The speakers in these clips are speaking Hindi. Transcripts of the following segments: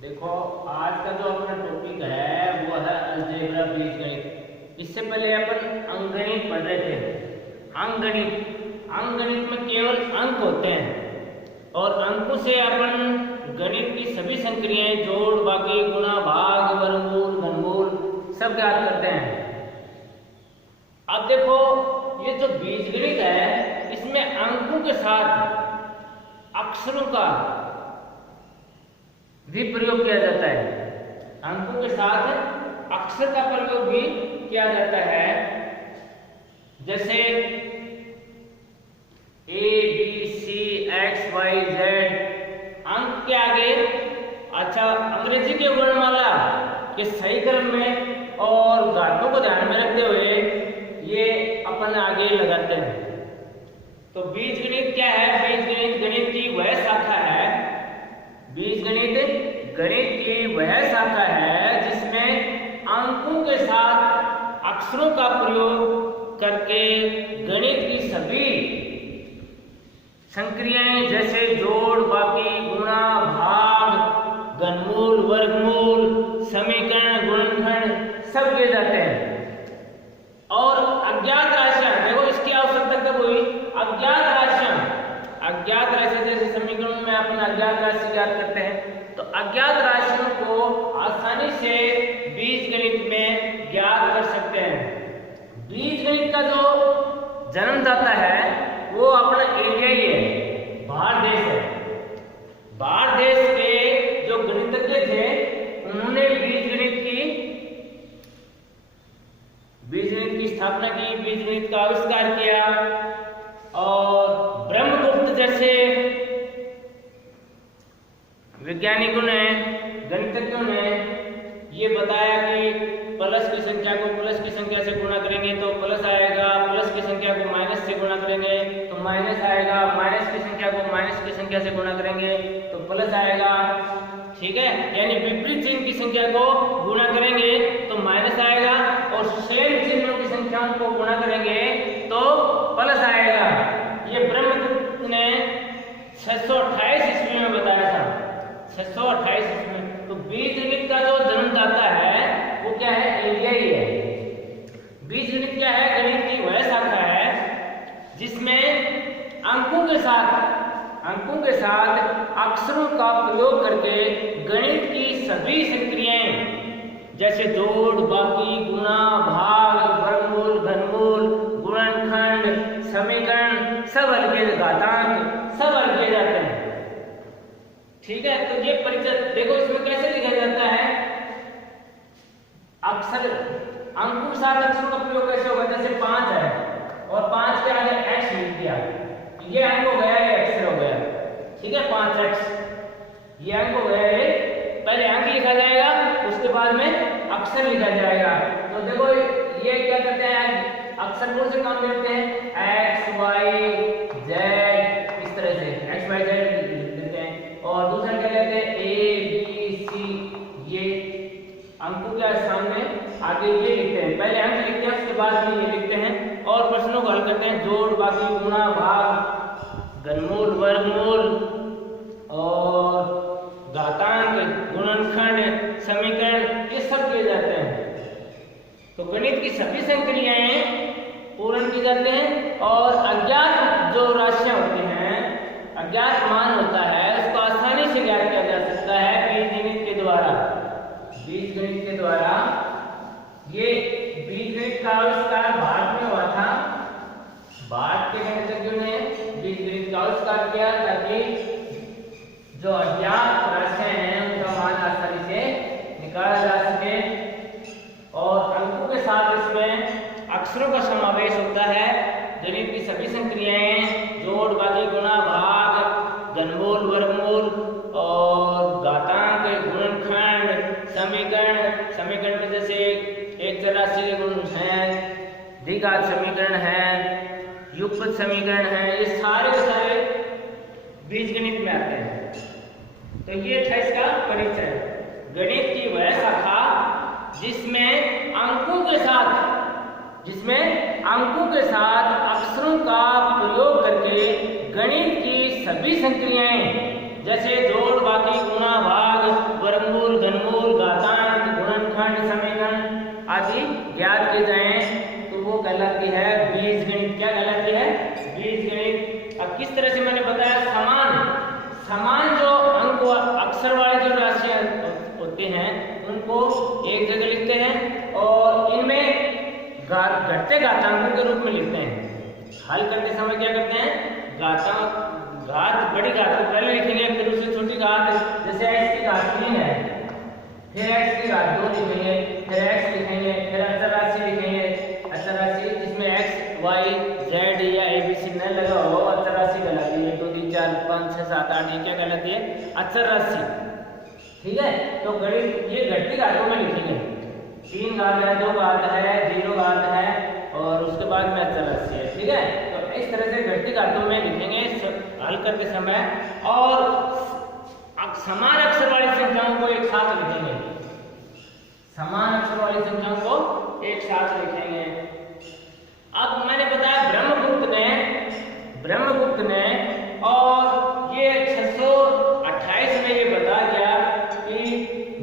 देखो, आज का जो अपना टॉपिक है वो है अलजेब्रा, बीजगणित। इससे पहले अपन अंकगणित पढ़ रहे थे। अंकगणित में केवल अंक होते हैं और अंकों से अपन गणित की सभी संक्रियाएं, जोड़, बाकी, गुणा, भाग, वर्गमूल, घनमूल सब ज्ञात करते हैं। अब देखो, ये जो बीजगणित है इसमें अंकों के साथ अक्षरों का भी प्रयोग किया जाता है। अंकों के साथ अक्षर का प्रयोग भी किया जाता है। जैसे A B C X Y Z, अंक के आगे अच्छा अंग्रेजी के वर्णमाला के सही क्रम में और घातों को ध्यान में रखते हुए ये अपन आगे लगाते हैं। तो बीजगणित क्या है? बीजगणित गणित की वह शाखा है, बीजगणित गणित की वह शाखा है जिसमें अंकों के साथ अक्षरों का प्रयोग करके गणित की सभी संक्रियाएं जैसे जोड़, बाकी, गुणा, भाग, घनमूल, वर्गमूल, समीकरण, गुणनखंड सब किए जाते हैं। और अज्ञात राशियां, देखो इसकी आवश्यकता कब हुई? अज्ञात राशि जैसे समीकरणों में अपन अज्ञात राशि ज्ञात करते हैं, तो अज्ञात राशियों को आसानी से बीजगणित में ज्ञात कर सकते हैं। बीजगणित का जो जन्मदाता है वो अपना इंडिया ही है, भारत देश है। भारत देश के जो गणितज्ञ थे उन्होंने बीजगणित की स्थापना की, बीजगणित का आविष्कार किया। और ब्रह्मगुप्त जैसे वैज्ञानिकों ने, गणितज्ञों ने ये बताया कि प्लस की संख्या को प्लस की संख्या से गुणा करेंगे तो प्लस आएगा, प्लस की संख्या को माइनस से गुणा करेंगे तो माइनस आएगा, माइनस की संख्या को माइनस की संख्या से गुणा करेंगे तो प्लस आएगा। ठीक है, यानी विपरीत चिन्ह की संख्या को गुणा करेंगे तो माइनस आएगा और सेम चिन्हों की संख्याओं को गुणा करेंगे तो प्लस आएगा। ये ब्रह्मगुप्त ने 628 ईस्वी में बताया था, 628 ईस्वी में। तो बीजगणित का जो जन्मदाता है वो क्या है? इंडिया ही है। बीजगणित क्या है? गणित की वह शाखा है जिसमें अंकों के साथ अक्षरों का प्रयोग करके गणित की सभी संक्रियाएं जैसे जोड़, बाकी, गुणा, भाग, वर्गमूल, घनमूल, गुणनखंड, समीकरण सब हल किए, घातांक सब हल किए जाते हैं। ठीक है, तो ये परिचय देखो, इसमें कैसे लिखा जाता है? अक्षर अंकों के साथ अक्षरों का प्रयोग कैसे होगा? जैसे 5 है और 5 के आगे x लिख दिया, ये अंक हो गया, ये अक्षर हो गया। ठीक है, 5x ये अंक हो गया, ये पहले अंक लिखा जाएगा उसके बाद में अक्षर लिखा जाएगा। तो देखो ये क्या करते हैं? अक्षर कौन से काम लेते हैं? x y z, इस तरह से x y z लेते हैं। और दूसरा क्या लेते हैं? a b c, ये अंकों के सामने आगे ये लिखते हैं, पहले अंक लिखते हैं उसके बाद में ये लिखते हैं और प्रश्नों को हल करते हैं। जोड़, बाकी, गुणा, भाग, घनमूल, वर्गमूल और घातांक, गुणनखंड, समीकरण ये सब किए जाते हैं। तो गणित की सभी संक्रियाएं पूर्ण की जाते हैं और अज्ञात जो राशियां होती हैं, अज्ञात मान होता है, उसको आसानी से ज्ञात किया जा सकता है बीजगणित के द्वारा। बीजगणित के द्वारा ये बीजगणित का आविष्कार भारत में हुआ था। भारत के गणितज्ञों ने बीजगणित का आविष्कार किया ताकि जो अज्ञात राशियां हैं उनका मान आसानी से निकाला जा सके। और अंकों के साथ इसमें अक्षरों का समावेश होता है। गणित की सभी संक्रियाएं जोड़, बाकी, गुणा, भाग, घनमूल, वर्गमूल और घातांक, गुणनखंड, समीकरण के जैसे एक चरासी के गुण हैं, द्विघात समीकरण है, युगपत समीकरण है, ये सारे के सारे बीजगणित में आते हैं। तो ये था इसका परिचय। गणित की वह शाखा जिसमें अंकों के साथ अक्षरों का प्रयोग करके गणित की सभी संक्रियाएं जैसे जोड़, बाकी, गुणा, भाग, वर्गमूल, घनमूल, घातांक, गुणनखंड, समीकरण आदि ज्ञात किए जाएं तो वो कहलाती है बीजगणित। क्या कहलाती है? बीजगणित। अब किस तरह से मैंने बताया, समान जो अंक अक्षर वाले जो राशियां होते हैं उनको एक जगह लिखते हैं और इनमें घटते घातांकों के रूप में लिखते हैं। हल करते समय क्या करते हैं, घात बड़ी घात को पहले लिखेंगे, फिर उससे छोटी घात, जैसे x की घात 3 है, फिर x की घात 2 लिखेंगे, फिर x लिखेंगे, फिर अचर राशि लिखेंगे। अचर राशि जिसमें x, y, z या abc न लगा हो अचर राशि कहलाती है। 1 2 3 4 5 6 7 8 ये क्या कहलाती है? अचर राशि। ठीक है, तो गणित ये घटती घातों में लिखेंगे। 3 घात है, 2 घात है, 0 घात है और उसके बाद में अचर राशि है। ठीक है, तो इस तरह से घटती घातों में लिखेंगे हल करते समय और समान अक्षर वाली संख्याओं को एक साथ लिखेंगे। समान अक्षर वाली संख्याओं को एक साथ लिखेंगे। अब मैंने बताया ब्रह्मगुप्त ने और ये 628 में ये बता दिया कि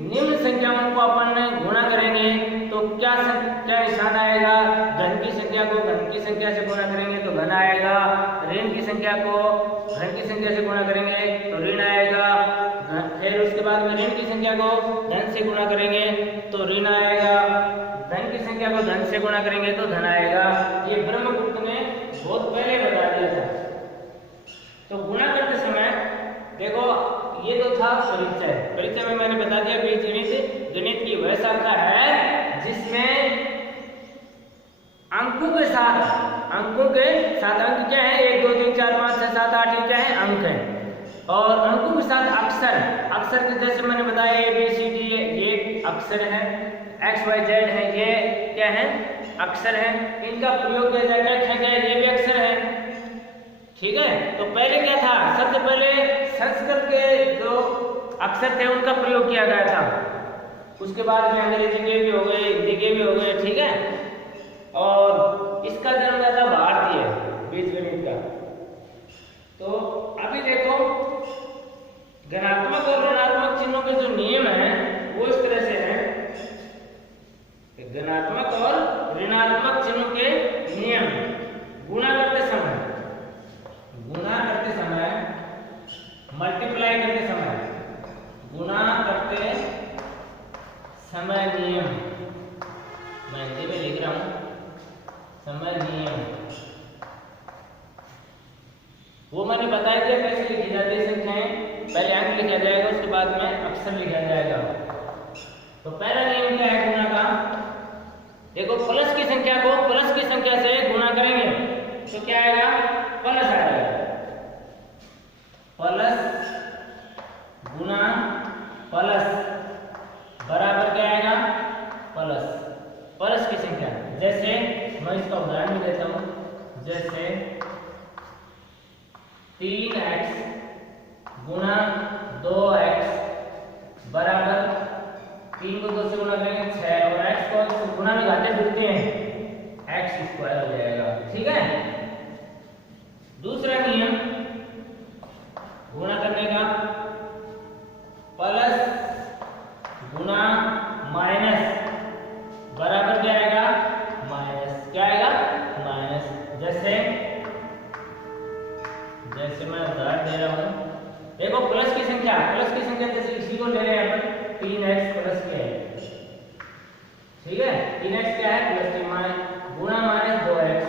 निम्न संख्याओं को अपन गुणा करेंगे तो क्या निशान आएगा? धन की संख्या को घन की संख्या से गुणा करेंगे तो धन आएगा, ऋण की संख्या को धन की संख्या से गुणा करेंगे तो ऋण आएगा, फिर उसके बाद में ऋण की संख्या को धन से गुणा करेंगे तो ऋण आएगा, धन की संख्या को धन से गुणा करेंगे तो धन आएगा। ये ब्रह्मगुप्त ने बहुत पहले बता दिया था। तो गुणा करते समय देखो ये तो था परिचय में मैंने बता दिया बीजगणित गणित की वह शाखा है जिसमें अंकों के साथ अंक क्या है? 1 2 3 4 5 6 7 8 ये क्या है? अंक है। और अंकों के साथ अक्षर के जैसे मैंने बताया ए बी सी डी ये अक्षर है, एक्स वाई जेड है ये क्या है? अक्षर है। इनका प्रयोग किया जाएगा, ये भी अक्षर है। ठीक है, तो पहले क्या था? सबसे पहले संस्कृत के जो अक्षर थे उनका प्रयोग किया गया था, उसके बाद में अंग्रेजी के भी हो गए, हिंदी के भी हो गए। ठीक है, और इसका जन्म था भारतीय बीजगणित का। तो अभी देखो धनात्मक और ऋणात्मक चिन्हों के जो नियम हैं वो इस तरह से हैं। धनात्मक और ऋणात्मक चिन्हों के नियम, गुणा करते समय मल्टीप्लाई करते समय, गुणा करते समय नियम, मैं हिंदी में लिख रहा हूं, समय नियम वो मैंने बताया कि कैसे लिखी जाती है संख्याएं। पहले अंक लिखा जाएगा, उसके बाद में अक्षर लिखा जाएगा। तो पहला नियम क्या है गुणा का? देखो प्लस की संख्या को प्लस की संख्या से गुणा करेंगे तो क्या आएगा? प्लस आएगा। प्लस गुणा प्लस बराबर क्या आएगा? प्लस की संख्या। जैसे मैं इसका उदाहरण देता हूं, जैसे 3x गुणा 2x बराबर 3 को 2 से गुणा करेंगे 6 और x को गुणा में घाते फिरते हैं x² हो जाएगा। ठीक है, दूसरा नियम गुणा करने का, प्लस गुणा माइनस बराबर क्या आएगा? माइनस। क्या आएगा? माइनस। जैसे मैं उदाहरण दे रहा हूं, देखो प्लस की संख्या जैसे इसी को ले रहे हैं अपन, 3x प्लस के है। ठीक है, 3x क्या है? प्लस के गुणा माइनस 2x।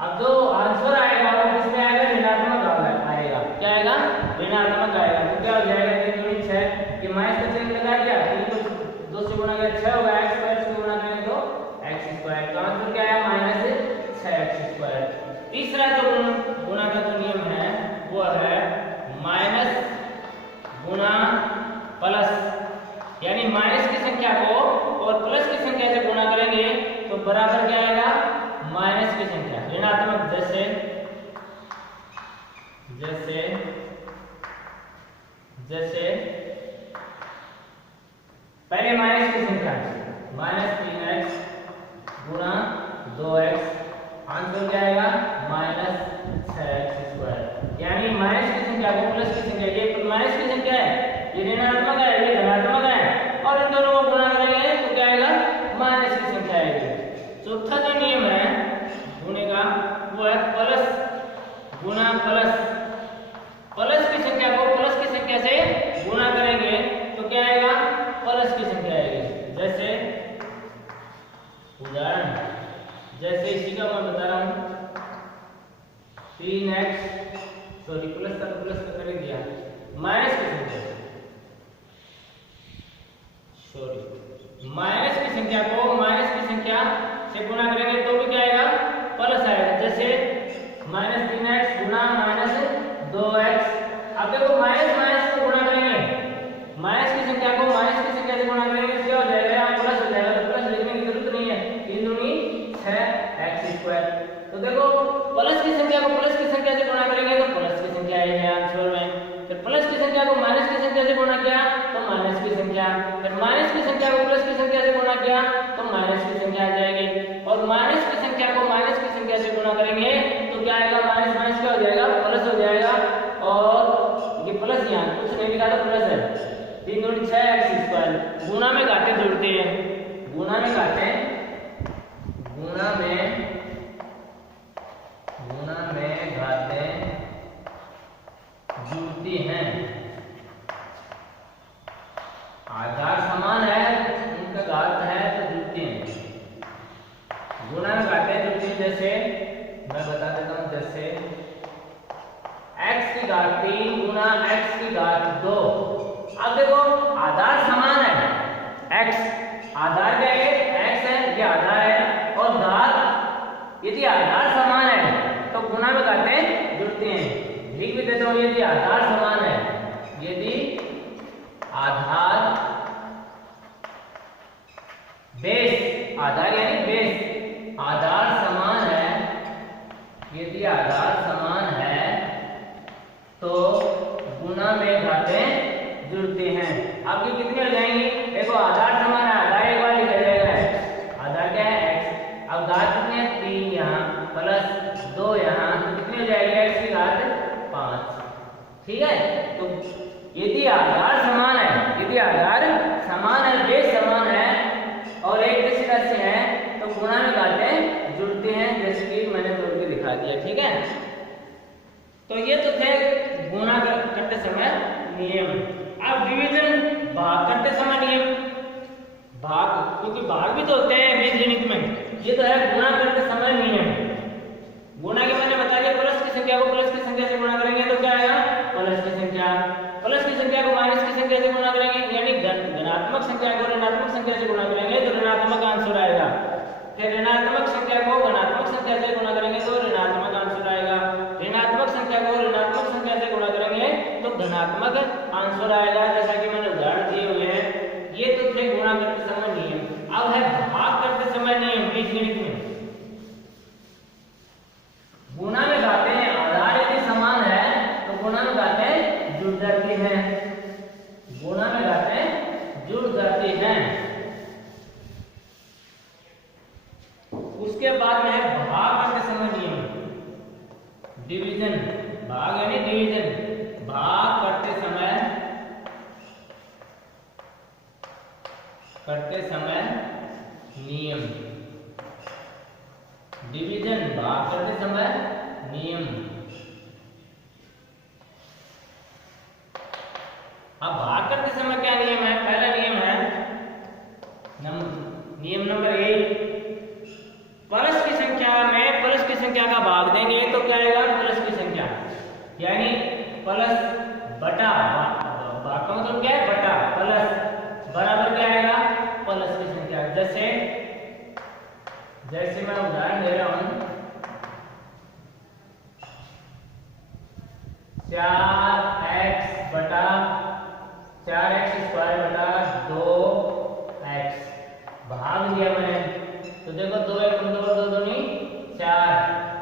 अब जो आंसर आएगा वो किसमें आएगा? ऋणात्मक आएगा। क्या आएगा? ऋणात्मक आएगा। तो क्या हो जाएगा? 3 गुणित 6, ये माइनस का चिन्ह लगा दिया, 3 को 2 से गुणा किया 6 होगा, x² से गुणा करेंगे तो x²। तो आंसर क्या आया? Minus 6x²। तीसरा जो गुणा का जो नियम है वो है माइनस गुणा प्लस, यानी माइनस की संख्या को और प्लस की संख्या से गुणा करेंगे तो बराबर क्या आएगा? माइनस की संख्या, ऋणात्मक। जैसे पहले माइनस की संख्या -3x गुणा 2x, आंसर क्या आएगा? -6x²। यानी माइनस की संख्या को प्लस की संख्या, ये माइनस की गुना प्लस, प्लस की संख्या को प्लस की संख्या से गुना करेंगे तो क्या आएगा, प्लस की संख्या आएगी। जैसे उदाहरण, जैसे इसी का मैं बता रहा हूं 3x, सॉरी प्लस का कर दिया, माइनस की संख्या, सॉरी माइनस की संख्या को माइनस की संख्या से गुना करेंगे तो भी क्या आएगा, प्लस आएगा। जैसे -3x गुना -2x। अब देखो माइनस माइनस को गुना करेंगे, माइनस की संख्या को माइनस की संख्या से गुना करेंगे तो क्या हो जाएगा, यहाँ प्लस हो जाएगा, तो प्लस लिखने की जरूरत नहीं है, 3 दूनी 6x²। तो देखो प्लस की संख्या को प्लस की संख्या से गुना करेंगे तो प्लस की संख्या आएगी आंसर में, फिर प्लस की संख्या को माइनस की संख्या से गुना किया तो माइनस की संख्या, फिर माइनस की संख्या को प्लस की संख्या से गुना किया तो माइनस की संख्या आ जाएगी, और माइनस की संख्या को माइनस की संख्या से गुना करेंगे तो क्या आएगा, माइनस माइनस क्या हो जाएगा, प्लस हो जाएगा। और ये प्लस यहाँ कुछ नहीं लिखा तो प्लस है, 3 दूनी 6x²। गुना में घाटे जुड़ते हैं, गुना में घाटे, गुना में घाते जुड़ती हैं, आधार समान है, उनका घात है तो जुड़ती हैं, गुना में घाते जुड़ती हैं। जैसे मैं बता देता हूं, जैसे x की घात 3 गुना x की घात 2। अब देखो आधार समान है, x आधार क्या है, x है, ये आधार है, और घात यदि आधार समान है तो गुना में घाते जुड़ती हैं। लिख भी देता हूं, यदि आधार समान है, यदि आधार बेस, आधार यानी बेस, आधार समान है, यदि आधार समान है तो गुना में घातें जुड़ती हैं। अब ये कितनी हो जाएंगी, देखो आधार समान है, आधार एक बार लिखा जाएगा, आधार क्या है x, अब घात कितनी है 3 यहाँ प्लस 2 यहाँ, तो कितनी हो जाएगी x की घात 5। ठीक है, तो यदि आधार समान है, यदि आधार समान है, बेस समान है और एक जैसी राशि है तो गुना में घातें जुड़ते हैं, जैसे कि मैंने तोड़ के दिखा दिया। ठीक है, तो ये तो थे गुना करते समय नियम। अब डिवीजन, भाग करते समय नियम, भाग, क्योंकि भाग भी तो होते हैं बीजगणित में, ये तो है गुना करते समय नियम। गुना के मैंने बता दिया, प्लस की संख्या को प्लस की संख्या से गुणा करेंगे तो क्या आएगा, प्लस की संख्या, प्लस की संख्या को माइनस की संख्या से गुणा करेंगे, यानी धनात्मक संख्या को ऋणात्मक संख्या से गुणा करेंगे तो ऋणात्मक आंसर आएगा, फिर ऋणात्मक संख्या को धनात्मक संख्या से गुणा करेंगे तो ऋणात्मक आंसर आएगा, ऋणात्मक संख्या को ऋणात्मक संख्या से गुणा करेंगे तो धनात्मक आंसर आएगा, जैसा कि मैंने उदाहरण दिए हुए हैं। ये तो थे गुणा करते समय नियम। अब है भाग करते समय नियम बीजगणित में। गुणा में घातें आधार यदि समान है तो गुणा में घातें जुड़ जाती हैं, गुणा में घातें जुड़ जाती हैं। उसके बाद में है भाग करते समय नियम, डिवीजन, भाग यानी डिवीजन, भाग करते समय नियम, डिवीजन भाग करते समय नियम। अब भाग करते समय क्या नियम है, पहला नियम है नियम नंबर 1, प्लस की संख्या में प्लस की संख्या का भाग देंगे तो क्या आएगा, प्लस की संख्या, यानी प्लस बटा, भाग का मतलब क्या है, बटा, प्लस बराबर क्या आएगा, प्लस की संख्या। जैसे मैं उदाहरण दे रहा हूं, 4x² बटा 2x, भाग दिया मैंने, तो देखो 2 1 2 2 दूनी 4,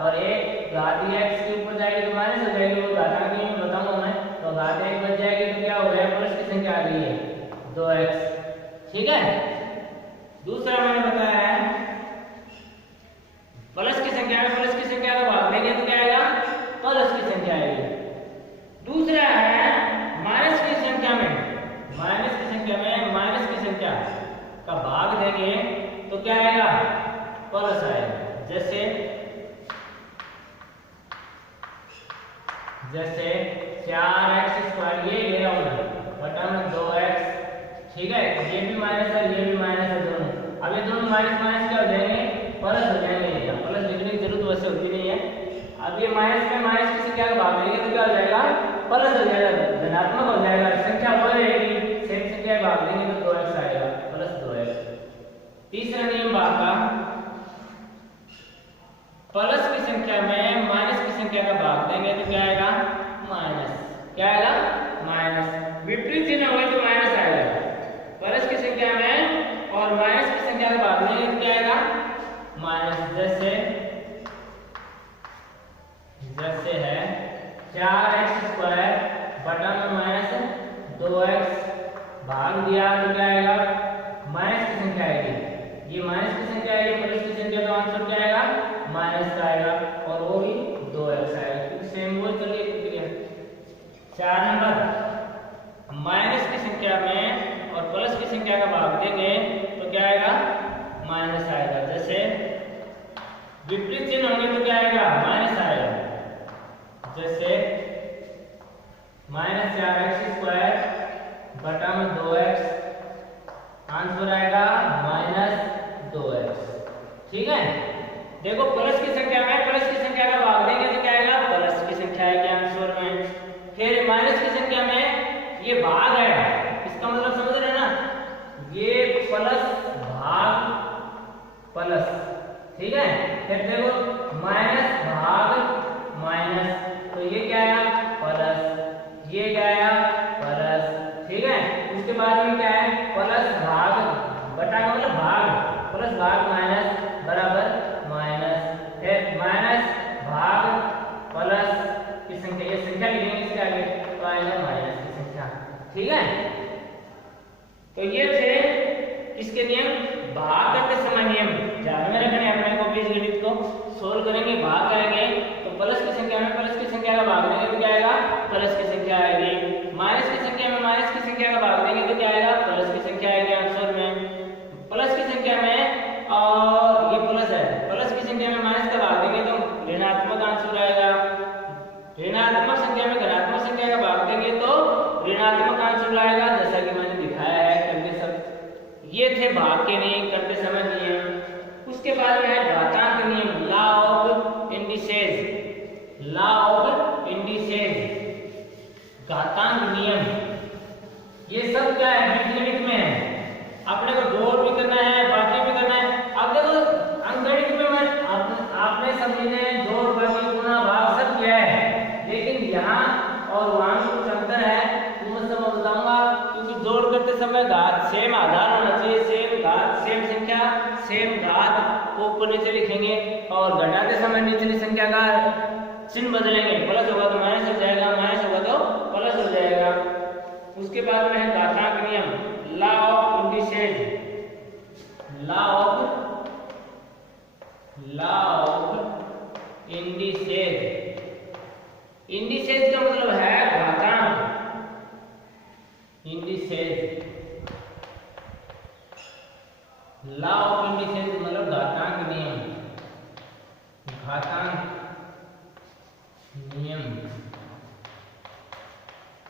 और एक घात x के ऊपर जाएगी तो माइनस हो जाएगी, वो घातांक में बताऊंगा मैं, तो घात 1 बच जाएगी तो क्या हो गया, प्लस की संख्या आ गई है 2x। ठीक है, दूसरा मैंने बताया है प्लस की संख्या में प्लस की संख्या का भाग देंगे तो क्या आएगा, प्लस की संख्या आएगी। दूसरा है माइनस की संख्या में माइनस की संख्या का भाग देंगे तो क्या आएगा, प्लस आएगा। जैसे जैसे 4x² ये ले रहा हूँ बटा में 2x, ठीक है। ये भी माइनस है, ये भी माइनस है दोनों। अब ये दोनों माइनस माइनस क्या हो जाएंगे, प्लस हो जाएंगे। यहाँ प्लस लिखने की जरूरत वैसे होती नहीं है। अब ये माइनस में माइनस की संख्या को भाग देंगे तो क्या हो जाएगा, प्लस हो जाएगा, धनात्मक हो जाएगा, संख्या वो रहेगी, सेम संख्या भाग देंगे तो 2x आएगा, प्लस 2x। तीसरा नियम भाग का, प्लस की संख्या में माइनस की संख्या का भाग देंगे तो क्या आएगा, माइनस। क्या आएगा, माइनस। विपरीत चिन्ह होगा तो माइनस आएगा। प्लस की संख्या में और माइनस की संख्या का भाग देंगे तो क्या आएगा, माइनस। जैसे है 4x² बटा में माइनस 2x, भाग दिया तो क्या आएगा, माइनस की संख्या आएगी। ये माइनस की संख्या आएगी, प्लस की संख्या का आंसर क्या आएगा, माइनस का आएगा, और वो भी 2x आएगा, क्योंकि सेम वो चलिए प्रक्रिया। 4 नंबर, माइनस की संख्या में और प्लस की संख्या का भाग देंगे तो क्या आएगा, माइनस आएगा। जैसे विपरीत चिन्ह होंगे तो क्या आएगा, माइनस आएगा। जैसे -4x² बटा में 2x, आंसर आएगा -2x, ठीक है। देखो प्लस की संख्या में प्लस की संख्या का भाग देंगे तो क्या आएगा, प्लस की संख्या आएगी आंसर में। फिर माइनस की संख्या में ये भाग है, इसका मतलब समझ रहे हैं ना, ये प्लस भाग प्लस, ठीक है। फिर देखो माइनस भाग माइनस, तो ये क्या आया, प्लस, ये क्या आया, प्लस, ठीक है। उसके बाद में क्या है, प्लस भाग बटा का मतलब भाग, प्लस भाग माइनस बराबर माइनस, फिर माइनस भाग प्लस की संख्या, ये संख्या लिखेंगे इसके आगे तो आएगा माइनस की संख्या, ठीक है। तो ये थे इसके नियम, भाग करते समय नियम ध्यान में रखने अपने को। बीजगणित को सोल्व करेंगे, भाग करेंगे तो प्लस की संख्या में प्लस की संख्या का भाग देंगे तो क्या आएगा, प्लस की संख्या आएगी। माइनस की संख्या में माइनस की संख्या का भाग देंगे तो क्या आएगा, प्लस की संख्या आएगी आंसर में। प्लस की संख्या में और ये प्लस है, प्लस की संख्या में माइनस का भाग देंगे तो ऋणात्मक आंसर आएगा। ऋणात्मक संख्या में धनात्मक संख्या का भाग देंगे तो ऋणात्मक आंसर आएगा, जैसा कि मैंने दिखाया है करके सब। ये थे भाग के नियम, करते समय नियम। उसके बाद में है घातांक नियम, law of indices, law of indices, घातांक नियम। ये सब क्या है, बीजगणित में है, अपने को जोड़ भी करना है, बाकी भी करना है। अब देखो अंकगणित में मैं आपने सभी ने जोड़, बाकी, गुणा, भाग सब किया है, लेकिन यहाँ और वहाँ कुछ अंतर है, वो मैं सब बताऊंगा। क्योंकि जोड़ करते समय घात सेम आधार होना चाहिए, सेम घात सेम संख्या, सेम घात को ऊपर नीचे लिखेंगे, और घटाते समय निचली संख्या का चिन्ह बदलेंगे, प्लस होगा तो माइनस हो जाएगा, माइनस होगा तो प्लस हो जाएगा। उसके बाद में है घातांक नियम, law of indices, law of indices. Indices का मतलब है घातांक, इंडिसेज, लॉ ऑफ इंडिसेज मतलब घातांक नियम, घातांक नियम।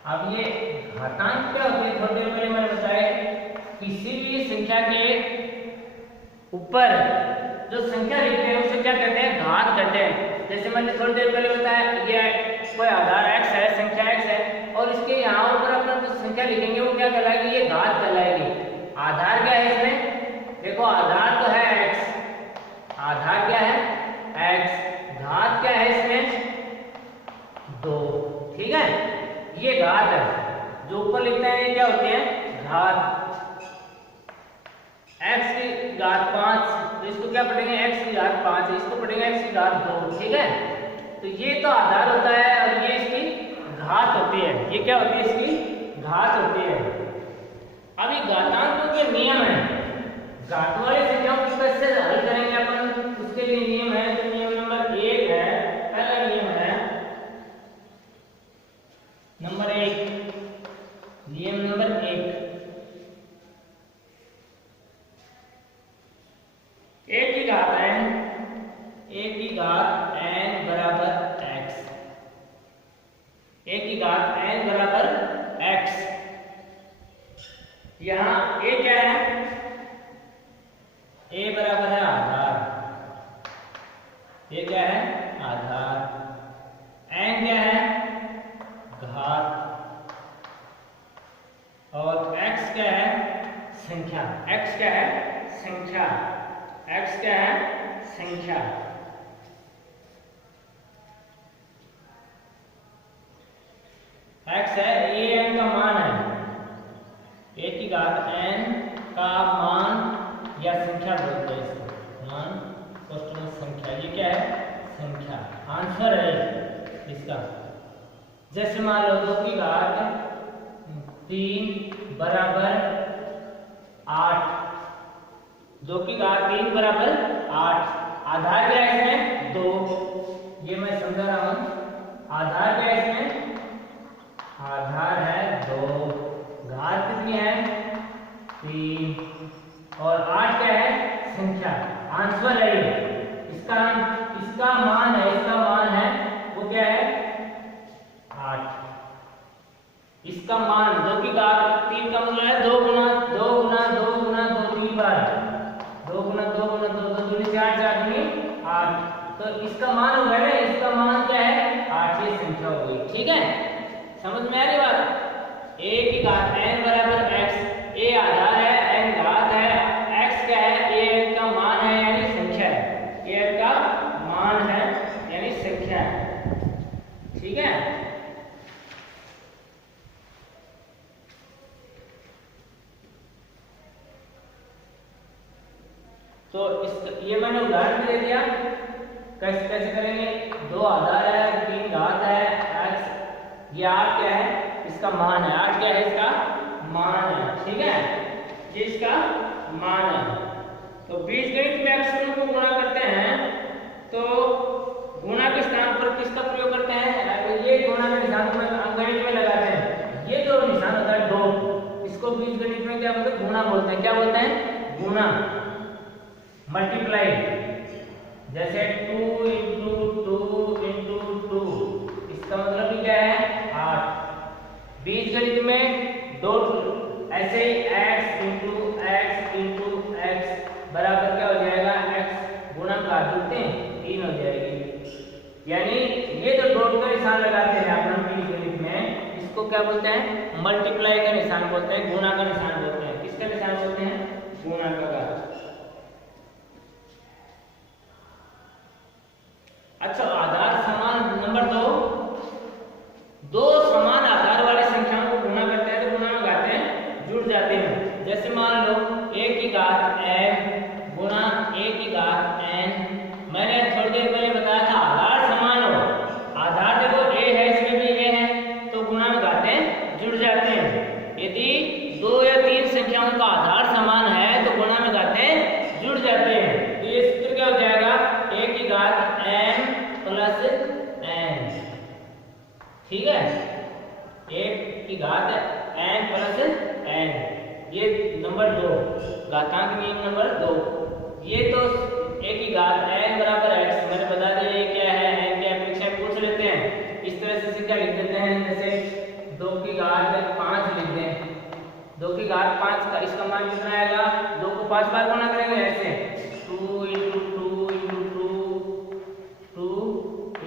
अब ये घातांक क्या होते हैं, थोड़ी देर पहले मैंने बताया, किसी भी संख्या के ऊपर जो संख्या लिखते हैं उसे क्या कहते हैं, घात कहते हैं। जैसे मैंने थोड़ी देर पहले बताया, ये कोई आधार x है, संख्या x है, और इसके यहाँ ऊपर अपना जो संख्या लिखेंगे वो क्या कहलाएगी, ये घात कहलाएगी। आधार क्या है इसमें, देखो आधार तो है x, आधार क्या है x, घात क्या है इसमें 2, ठीक है। ये घात है, जो ऊपर लिखते हैं ये क्या होते हैं, घात। x की घात 5, तो इसको क्या पढ़ेंगे, x की घात 5, इसको पढ़ेंगे x की घात 2, ठीक है। तो ये तो आधार होता है और ये इसकी घात होती है, ये क्या होती है, इसकी घात होती है। अब ये घातांकों के नियम है, घात वाली संख्याओं को कैसे हल करेंगे अपन, उसके लिए नियम है। तो नियम नंबर 1 है, पहला नियम है नंबर 1, नियम नंबर 1, एक की घात n, एक की घात n बराबर x, a की घात n बराबर x। यहाँ a क्या है? a बराबर है आधार। ये क्या है? आधार। n क्या है? घात। और x क्या है? संख्या। x क्या है? संख्या। x क्या है? संख्या। x है a n का मान है। a की घात n का मान या संख्या बोलते हैं इसको। मान क्वेश्चन संख्या। ये क्या है? संख्या। आंसर है इसका। जैसे मान लो 2 की घात 3 बराबर 8। 2 की घात 3 बराबर 8। आधार क्या है इसमें? 2। ये मैं समझा रहा हूं। आधार क्या है इसमें? आधार है 2। घात कितनी है? 3। और 8 क्या है? संख्या। आंसर है ये। इसका मान है, इसका मान है वो क्या है? 8। इसका मान 2 की घात 3 का मतलब है 2 गुना 2 गुना 2 गुना 2 3 बार 2 गुना 2 गुना 2 2 दूनी 4 4 दूनी 8। तो इसका मान हो गया ना, इसका मान क्या है? 8। ये संख्या हो गई। ठीक है, समझ में आ रही बात? a की घात n बराबर x। a आधार है, n घात है, x क्या है? a n का मान है यानी संख्या है। a n का मान है यानी संख्या है। ठीक है, तो ये मैंने उदाहरण भी दे दिया। कैसे कैसे करेंगे? 2 आधार है, 3 घात है, x। ये 8 क्या है? इसका मान है। 8 क्या है? इसका मान है। ठीक है, ये इसका मान है। तो बीजगणित में अक्षरों को गुणा करते हैं तो गुणा के स्थान पर किसका प्रयोग करते हैं? ये गुणा के निशान को अंकगणित में लगाते हैं। ये जो निशान होता है 2, इसको बीजगणित में क्या बोलते हैं? गुणा बोलते हैं। क्या बोलते हैं? गुणा। मल्टीप्लाई। जैसे 2 इंटू 2 इंटू 2, इसका मतलब भी क्या है? 8। बीजगणित में 2 ऐसे ही x इंटू x बराबर क्या हो जाएगा? x गुणा का 3 हो जाएगी। यानी ये जो डॉट का निशान लगाते हैं अपन बीजगणित में, इसको क्या बोलते हैं? मल्टीप्लाई का निशान बोलते हैं, गुणा का निशान बोलते हैं। किसका निशान बोलते हैं? गुणा का। अच्छा, आधार समान नंबर 2 समान आधार वाली संख्याओं को गुणा करते हैं तो गुणा में घातें जुड़ जाते हैं। जैसे मान लो a की घात m गुणा a की घात n। मैंने थोड़ी देर पहले बताया था आधार समान हो। आधार देखो a है, इसमें भी a है, तो गुणा में घातें जुड़ जाते हैं। यदि 2 या 3 संख्याओं का आधार समान है तो गुणा में घातें जुड़ जाते हैं। तो ये सूत्र क्या हो जाएगा? a की घात m प्लस n। ठीक है, 1 की घात n प्लस n। ये नंबर 2, घातांक नियम नंबर 2। ये तो a की घात n बराबर x मैंने बता दिया। ये क्या है? n क्या है? परीक्षा में पूछ लेते हैं। इस तरह से सीधा लिख देते हैं। जैसे 2 की घात 5 लिख दें। 2 की घात 5 का इसका मान कितना आएगा? 2 को 5 बार गुणा करेंगे ऐसे 2 इंटू 2 इंटू 2 2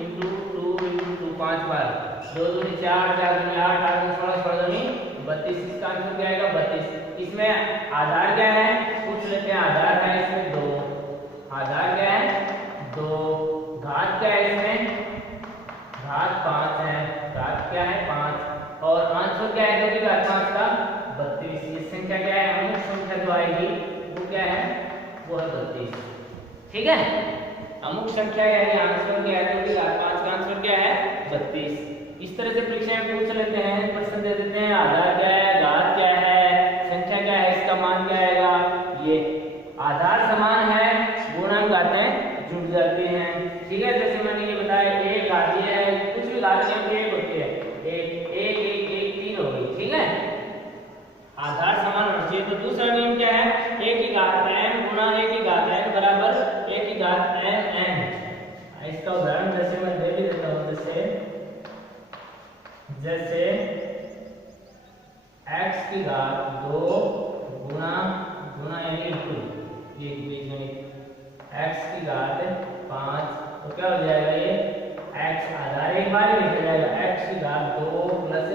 इंटू 2 इंटू 2 5 बार। 2 दूनी 4 4 दूनी 8 8 दूनी 16 16 दूनी 32। इसका आंसर क्या आएगा? 32। इसमें आधार क्या है? पूछ लेते हैं। आधार है इसमें 2। आधार क्या है? 2। घात क्या है इसमें? घात 5 है। घात क्या है? 5। और आंसर क्या है? 2 की घात 5 का 32। ये संख्या क्या है? अमुक संख्या जो आएगी वो क्या है? वो है 32। ठीक है, अमुक संख्या यानी आंसर क्या है? 2 की घात 5 का आंसर क्या है? 32। इस तरह से परीक्षा में पूछ लेते हैं, प्रश्न दे देते हैं। आधार क्या है? घात क्या है? संख्या क्या है? इसका मान क्या आएगा? ये आधार समान है, गुणा में घातें जुड़ जाती हैं। ठीक है, जैसे मैंने ये बताया एक घात ये है, कुछ भी घात एक होती है, एक एक एक एक 3 हो गई। ठीक है, आधार समान होना चाहिए। तो दूसरा नियम क्या है? a की घात m गुणा a की घात n बराबर a की घात n। इसका उदाहरण जैसे मैं दे भी देता हूँ। जैसे जैसे x की घात 2 गुना गुना यानी इक्वल, ये बीच में x की घात 5, तो क्या हो जाएगा ये x आधार एक बार ही लिखा जाएगा, x की घात 2 प्लस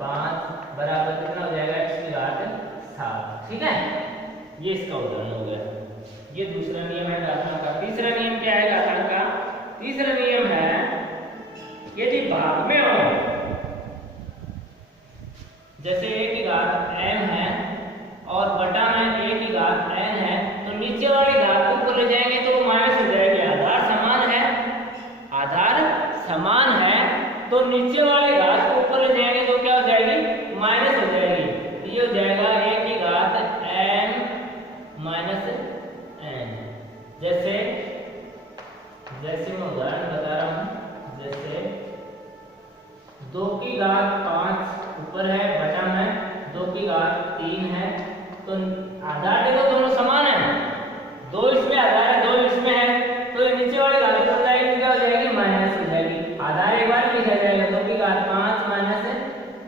5 बराबर कितना हो जाएगा x की घात 7। ठीक है, ये इसका उदाहरण हो गया। ये दूसरा नियम है घातांक का। तीसरा नियम क्या है घातांक का? तीसरा नियम है यदि भाग में हो, जैसे a की घात m है और बटा में a की घात n है, तो नीचे वाली घात को ऊपर ले जाएंगे तो वो माइनस हो जाएगी। आधार समान है, आधार समान है तो नीचे वाली घात को ऊपर ले जाएंगे तो क्या हो जाएगी? माइनस हो जाएगी। ये हो जाएगा a की घात m माइनस n। जैसे मैं उदाहरण बता रहा हूं, जैसे 2 की घात 5 ऊपर है, बटा में 2 की घात 3 है, तो आधार देखो दोनों समान है, 2 इसमें आधार है 2 इसमें है, तो नीचे वाली घात हो जाएगी, क्या हो जाएगी? माइनस हो जाएगी। आधार एक बार लिखा जाएगा, 2 की घात 5 माइनस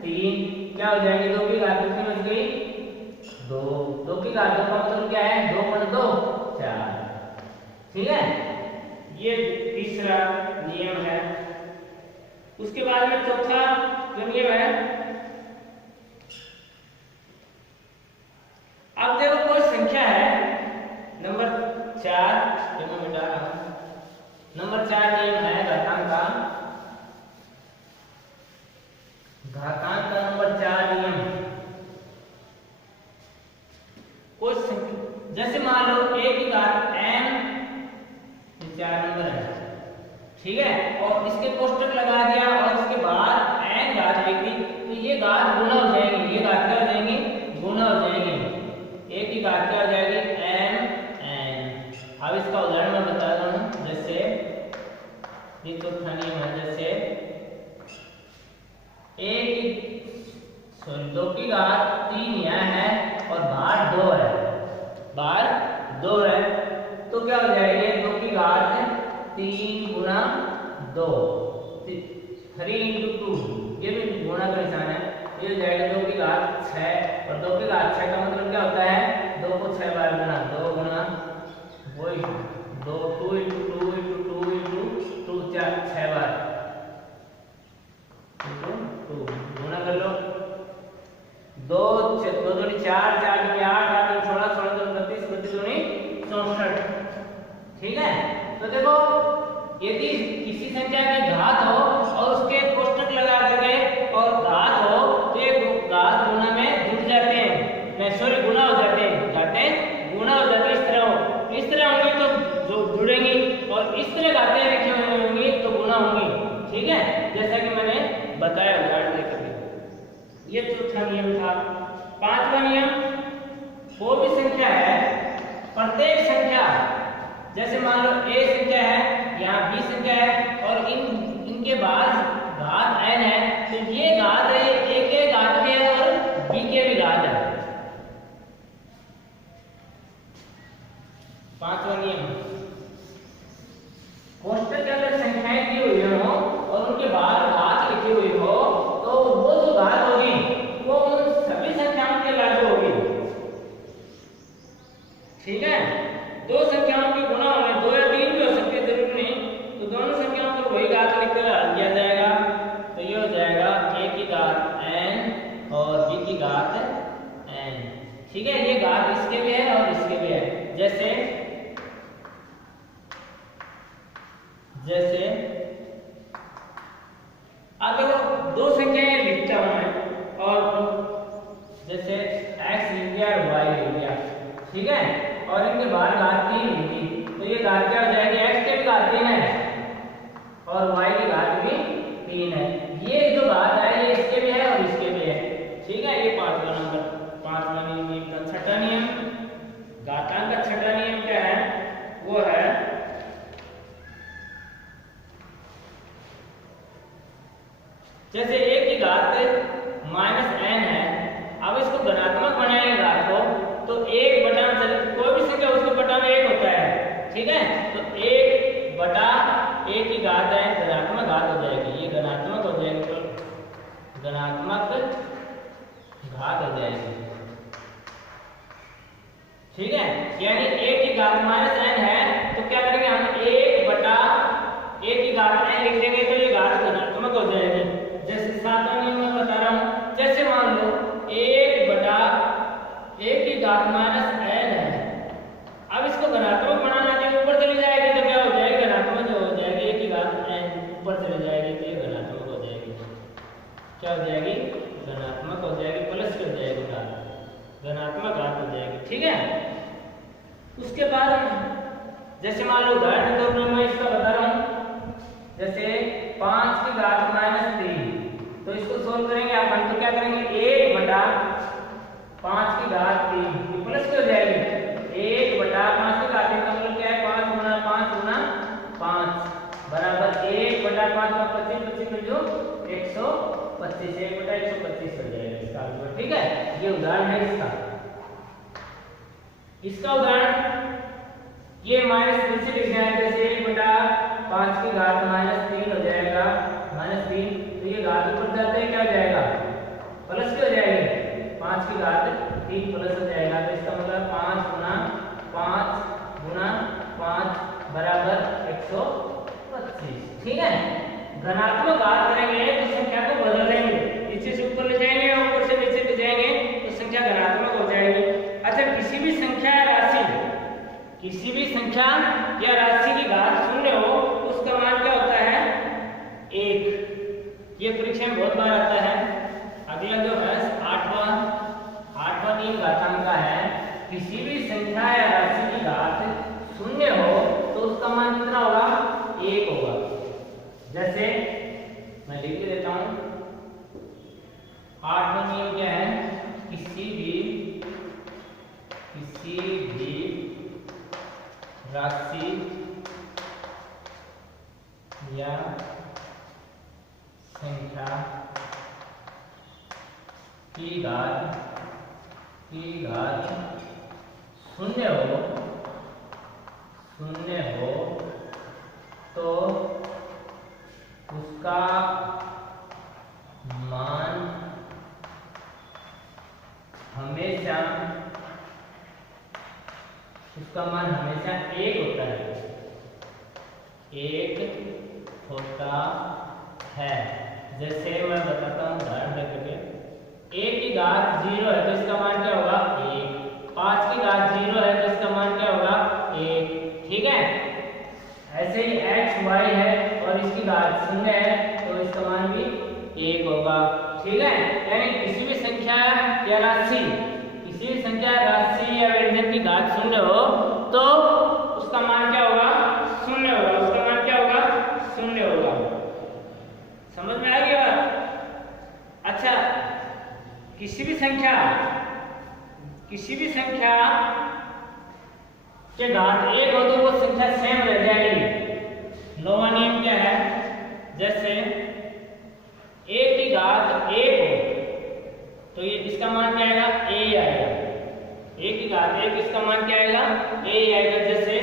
3 क्या हो जाएगी? 2 की घात कितनी बच गई? 2। 2 की घात 2 का मतलब क्या है? 2 गुणा 2 4। ठीक है, ये तीसरा नियम है। उसके बाद में चौथा जो नियम है, अब देखो कोई संख्या है नंबर 4, जो मैं मिटा रहा हूं, नंबर 4 नियम है घातांक का। घातांक का नंबर 4 नियम, कोई संख्या जैसे मान लो a की घात m 4 नंबर है, ठीक है, और इसके कोष्टक लगा दिया और इसके बाद n घात लिख दी, तो ये घात गुना हो जाएंगी, ये घात क्या हो जाएंगी? गुना हो जाएंगी। a की घात क्या हो जाएगी? m n। अब इसका उदाहरण मैं बता रहा हूं, जैसे ये चौथा नियम है, जैसे 2 की घात 3 यहाँ है और बाहर 2 है, बाहर 2 है, तो क्या हो जाएगी? 2 की घात 3 गुना 2, 3 × 2, ये भी गुणा का निशान है, ये हो जाएगा 2 की घात 6, और 2 की घात 6 का मतलब क्या होता है? 2 को 6 बार गुना, 2 गुना वही 2, 2 × 2 × 2 × 2 6 बार 2 गुना कर लो, 2 2 दूनी 4, 4 दूनी 8, 8 दूनी 16, 16 दूनी 32, 32 दूनी 64। ठीक है, तो देखो यदि किसी संख्या की घात हो और उसके कोष्टक लगा देंगे और घात हो, तो ये घात गुना में जुड़ जाते हैं, नहीं सॉरी गुना हो जाते हैं, गुना हो जाते हैं। इस तरह होंगी तो जो जुड़ेंगी, और इस तरह घातें लिखी हुई होंगी तो गुना होंगी। ठीक है, जैसा कि मैंने बताया उदाहरण देकर। ये चौथा नियम था। पांचवा नियम, कोई भी संख्या है, प्रत्येक संख्या, जैसे मान लो a संख्या है, यहाँ b संख्या है और इनके बाद घात n है, तो ये घात है, a के घात भी है और b के भी घात है। पांचवा नियम, कोष्टक के अंदर संख्याएं दी हुई हो और उनके बाद घात लिखी हुई हो, तो वो जो घात होगी वो उन सभी संख्याओं के लागू होगी। ठीक है, दो संख्याओं के गुणा होने, 2 या 3 भी हो सकती है, जरूरी नहीं, तो दोनों संख्याओं पर वही घात लिखकर हल किया जाएगा, तो ये हो जाएगा a की घात n और b की घात n। ठीक है, ये घात इसके भी है और इसके भी है। जैसे अब देखो दो संख्याएं लिखता हूं मैं, और जैसे x लिख दिया और y लिख दिया, ठीक है, और इनके बाहर घात 3 लिखी, तो ये घात क्या हो जाएगी? x के भी घात 3 है और y की घात भी 3 है। ये जो घात है ये इसके भी है और इसके भी है। ठीक है, ये पांचवा नियम का छठा नियम, घातांक का छठा नियम क्या है? वो है जैसे a की घात -n है, अब इसको धनात्मक बनाएंगे घात को, तो 1 बटा कोई भी संख्या उसके बटा में 1 होता है। ठीक है, तो 1 बटा a की घात है, धनात्मक घात हो जाएगी, ये धनात्मक हो जाएगी, तो क्या हो जाएगी, धनात्मक हो जाएगी, प्लस की हो जाएगी घात, धनात्मक घात हो जाएगी। ठीक है, उसके बाद जैसे मान लो उदाहरण के तौर पर मैं इसका बता रहा हूँ, जैसे 5 की घात माइनस 3, तो इसको सोल्व करेंगे अपन तो क्या करेंगे 1 बटा 5 की घात 3, ये प्लस की हो जाएगी 1 बटा 5 की घात 3 का मतलब क्या है 5 गुना 5 गुना 5 बराबर 1 बटा 5 का 25 25 में जो 125, 1 बटा 125 हो जाएगा इसका आंसर। ठीक है, ये उदाहरण है इसका। इसका उदाहरण ये माइनस 3 से लिखना है, जैसे 1 बटा 5 की घात माइनस 3 हो जाएगा, माइनस 3, तो ये घात ऊपर जाते हैं क्या हो जाएगा प्लस की हो जाएगी, 5 की घात 3 प्लस हो जाएगा, तो इसका मतलब 5 गुना 5 बराबर 125। ठीक है, धनात्मक घात करेंगे तो संख्या को बदल देंगे, नीचे से ऊपर ले जाएंगे और ऊपर से नीचे ले जाएंगे तो संख्या धनात्मक हो जाएगी। अच्छा, किसी भी संख्या या राशि या राशि की घात शून्य हो उसका मान क्या होता है 1। ये परीक्षा में बहुत बार आता है। अगला जो है 8वां नियम घातांक का है, किसी भी संख्या या राशि की घात शून्य हो तो उसका मान कितना होगा 1 होगा। जैसे मैं लिख के देता हूं, 8वां नियम क्या है, किसी भी राशि या संख्या की घात शून्य हो तो उसका मान हमेशा 1 होता है, 1 होता है। जैसे मैं बताता हूँ उदाहरण लेकर, 1 की घात 0 है तो इसका मान क्या होगा 1, 5 की घात 0 है तो इसका मान क्या होगा 1। ठीक है, ऐसे ही x y है और इसकी घात 0 है तो इसका मान भी 1 होगा। ठीक है, यानी किसी भी संख्या या राशि या व्यंजक की घात 0 हो तो उसका मान क्या होगा 0 होगा, उसका मान क्या होगा 0 होगा। समझ में आ गई बात? अच्छा, किसी भी संख्या के घात 1 हो तो वो संख्या सेम रह जाएगी। 9वां नियम क्या है, जैसे 1 की घात 1 हो तो ये इसका मान क्या आएगा a आएगा, 1 की घात 1 इसका मान क्या आएगा a आएगा। जैसे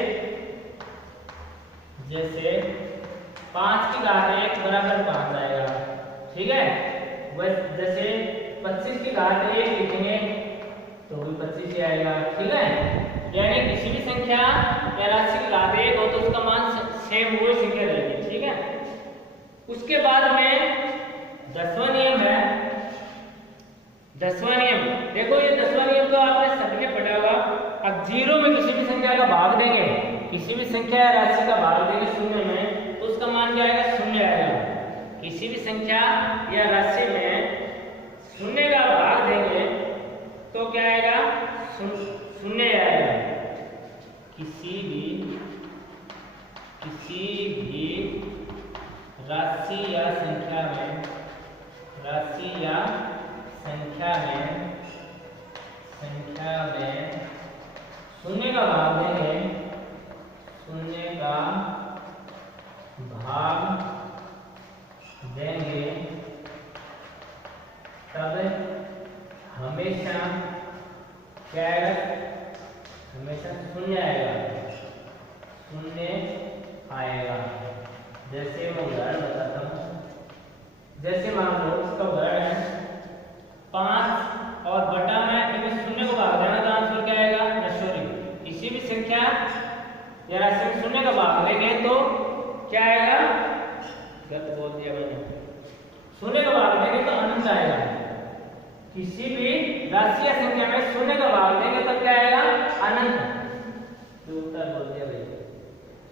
5 की घात 1 बराबर 5 आएगा। ठीक है, जैसे 25 की घात 1 लिखेंगे तो भी 25 ही आएगा। ठीक है, यानी किसी भी संख्या या राशि की घात 1 हो तो उसका मान सेम वही संख्या रहेगी। ठीक है, उसके बाद में 10वां नियम है। 10वां नियम देखो, ये 10वां नियम तो आपने सभी ने पढ़ा होगा। अब 0 में किसी भी संख्या का भाग देंगे, किसी भी संख्या या राशि का भाग देंगे 0 में तो उसका मान क्या आएगा 0 आएगा। किसी भी संख्या या राशि में 0 का भाग देंगे तो क्या आएगा 0 आएगा। किसी भी राशि या संख्या में 0 का भाग देंगे, 0 का भाग देंगे तब हमेशा क्या आएगा, हमेशा 0 आएगा, 0 आएगा। जैसे मैं उदाहरण बताता हूँ, जैसे मान लो इसका उदाहरण है 5 और बटा में इनमें 0 को भाग देना तो आंसर क्या आएगा, किसी भी संख्या या राशि में 0 का भाग देंगे तो क्या आएगा, गलत बोल दिया मैंने, 0 का भाग देंगे तो अनंत आएगा। किसी भी राशि या संख्या में 0 का भाग देंगे तो क्या आएगा अनंत, जो उत्तर बोल दिया भाई,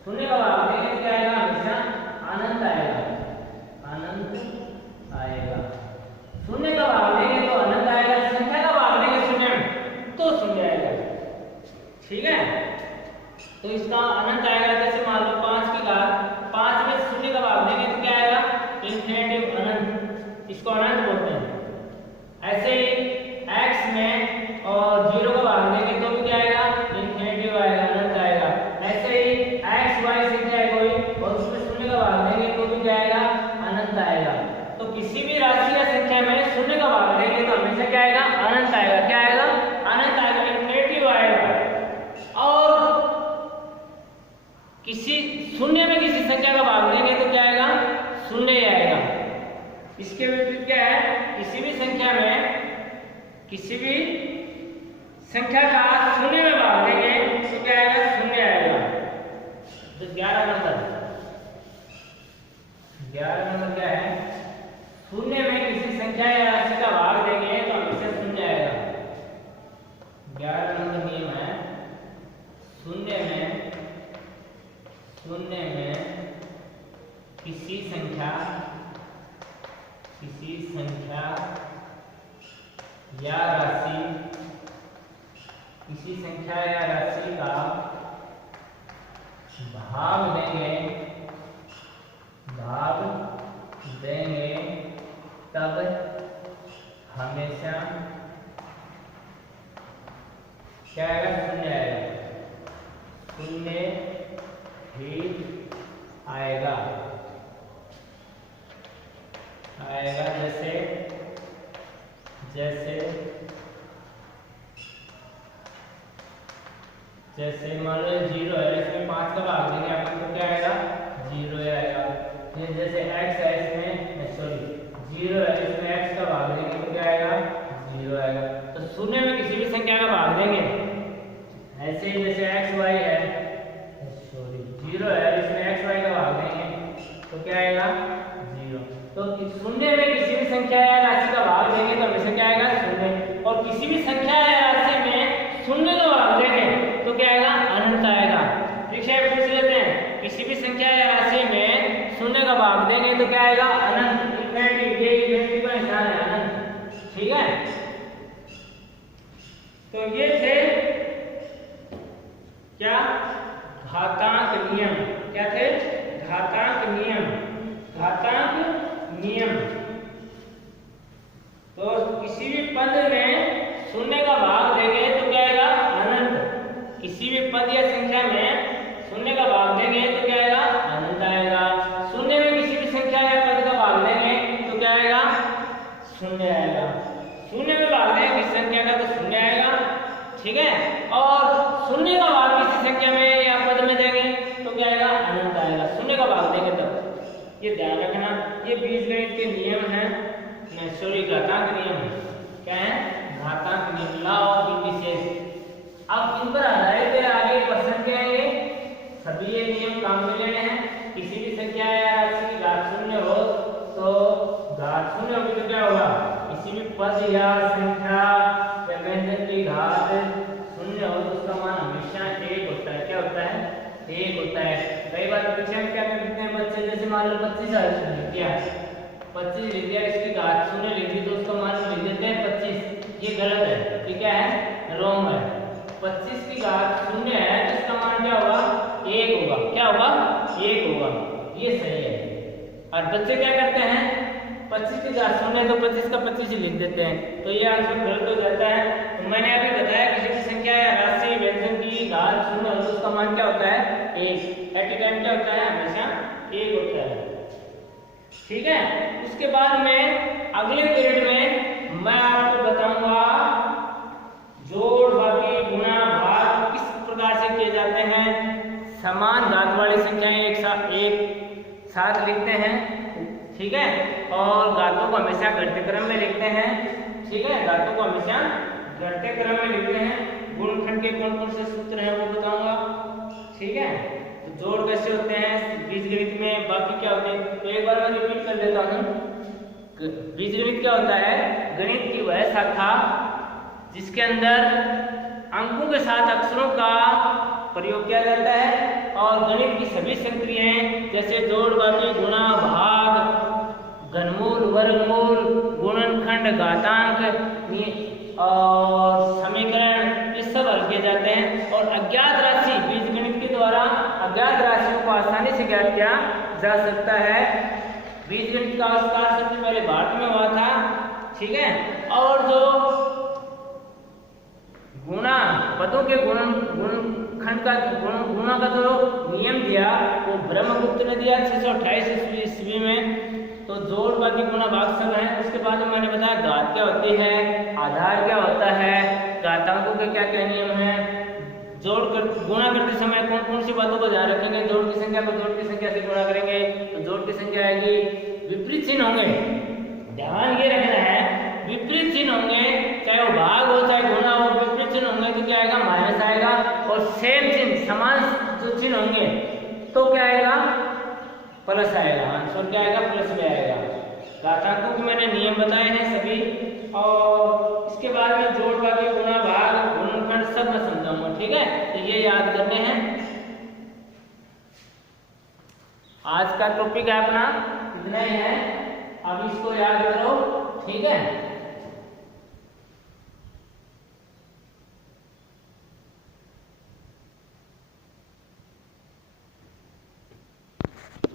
0 का भाग देंगे तो क्या आएगा हमेशा अनंत आएगा, अनंत आएगा। किसी भी राशि या संख्या में शून्य का भाग देंगे तो हमेशा क्या आएगा, अनंत आएगा। क्या आएगा, अनंत आएगा, इन्फिनिटिव आएगा। और किसी शून्य में किसी संख्या का भाग देंगे तो क्या आएगा, शून्य ही आएगा। इसके विपरीत क्या है, किसी भी संख्या में किसी भी संख्या का शून्य में भाग देंगे तो क्या आएगा, शून्य आएगा। तो 11 नंबर क्या है, शून्य में किसी संख्या या राशि का भाग देंगे तो हमेशा शून्य आएगा। 11 नंबर नियम है, शून्य में किसी संख्या या राशि का भाग देंगे तब हमेशा क्या आएगा, शून्य आएगा। शून्य ही आएगा। जैसे मान लो 0 है, इसमें 5 का भाग देंगे अपन तो क्या आएगा, 0 ही आएगा। ये जैसे x है, इसमें 0 है, इसमें x का भाग देंगे तो क्या आएगा, 0 आएगा। तो शून्य में किसी भी संख्या का भाग देंगे, ऐसे ही जैसे xy है, 0 है, इसमें xy का भाग देंगे तो क्या आएगा, 0। तो शून्य में किसी भी संख्या या राशि का भाग देंगे तो हमेशा क्या आएगा, शून्य। और किसी भी संख्या या राशि में शून्य का भाग देंगे तो क्या आएगा, अनंत आएगा। ठीक है, पूछ लेते हैं, किसी भी संख्या या राशि में शून्य का भाग देंगे तो क्या आएगा, अनंत। इन्फिनिटी का निशान है, अनंत। ठीक है, तो ये थे क्या, घातांक नियम। क्या थे, घातांक नियम। तो किसी भी पद में शून्य का भाग देंगे तो क्या आएगा, अनंत। किसी भी पद या संख्या में शून्य का भाग देंगे तो क्या आएगा, अनंत आएगा। शून्य में किसी भी संख्या या पद का भाग देंगे तो क्या आएगा, शून्य आएगा। शून्य में भाग देंगे किसी संख्या का तो शून्य आएगा। ठीक है, और शून्य का भाग किसी संख्या में या पद में देंगे तो क्या आएगा, अनंत आएगा। शून्य का भाग देंगे तब, ये ध्यान रखना। ये बीजगणित के नियम है, घातांक नियम। क्या है, घातांक नियम, लॉ ऑफ इंडिसेस। अब इन पर आधारित आगे क्वेश्चन क्या आएंगे, सभी ये नियम काम में लेने हैं। किसी भी संख्या या राशि की घात शून्य हो तो घात शून्य होगी तो क्या होगा, किसी भी पद या संख्या या व्यंजन की घात शून्य हो तो उसका मान हमेशा 1 होता है। क्या होता है, 1 होता है। कई बार परीक्षा में क्या करते हैं बच्चे, जैसे मान लो 25 लिख दिया, 25 लिख दिया, इसकी घात शून्य लिख दी तो उसका मान लिख देते हैं 25। ये गलत है, ये क्या है, रॉन्ग है। 25 की घात शून्य है तो इसका मान क्या होगा, 1 होगा। क्या होगा, 1 होगा, ये सही है। और बच्चे क्या करते हैं, 25 की घात शून्य है तो 25 का 25 ही लिख देते हैं, तो ये आंसर गलत हो जाता है। तो मैंने अभी बताया किसी भी संख्या या राशि व्यंजन की घात शून्य हो तो उसका मान क्या होता है, 1। एट ए टाइम क्या होता है, हमेशा 1 होता है। ठीक है, उसके बाद में अगले पीरियड में मैं आपको बताऊंगा जोड़, बाकी, गुणा, भाग किस प्रकार से किए जाते हैं। समान घात वाली संख्याएं एक साथ लिखते हैं। ठीक है, और घातों को हमेशा घटते क्रम में लिखते हैं। ठीक है, घातों को हमेशा घटते क्रम में लिखते हैं। गुणनखंड के कौन कौन से सूत्र हैं वो बताऊंगा। ठीक है, तो जोड़ कैसे होते हैं बीजगणित में, बाकी क्या होते हैं तो एक बार मैं रिपीट कर देता हूँ। बीजगणित क्या होता है, गणित की वह शाखा जिसके अंदर अंकों के साथ अक्षरों का प्रयोग किया जाता है और गणित की सभी संक्रियाएं जैसे जोड़, बाकी, गुणा, भाग, घनमूल, वर्गमूल, गुणनखंड, घातांक और समीकरण ये सब हल किए जाते हैं। और अज्ञात राशि बीजगणित के द्वारा अज्ञात राशियों को आसानी से ज्ञात किया जा सकता है। बीजगणित का आविष्कार सबसे पहले भारत में हुआ था। ठीक है, और जो गुणा पदों के गुणनखंड का गुणा का जो नियम दिया वो ब्रह्मगुप्त ने दिया 628 ईस्वी में। तो जोड़ बाकी गुणा भाग सब है। उसके बाद में मैंने बताया घात क्या होती है, आधार क्या होता है, घातांकों के क्या क्या नियम है, गुणा करते समय कौन कौन सी बातों को ध्यान रखेंगे, जोड़ की संख्या को जोड़ की संख्या से गुणा करेंगे तो जोड़ की संख्या आएगी, विपरीत चिन्ह होंगे, ध्यान ये रखना है, विपरीत चिन्ह होंगे, चाहे वो भाग हो चाहे गुणा हो, विपरीत चिन्ह होंगे तो क्या आएगा, माइनस आएगा। और सेम चिन्ह समान जो चिन्ह होंगे तो क्या आएगा, प्लस आएगा, आंसर क्या आएगा, प्लस में आएगा। घातांकों के मैंने नियम बताए हैं सभी, और इसके बाद में जोड़ भाग गुणा भाग गुणनखंड सब मैं समझाऊंगा, ठीक है। तो ये याद करने हैं। आज का टॉपिक है अपना इतना ही है, अब इसको याद करो, ठीक है।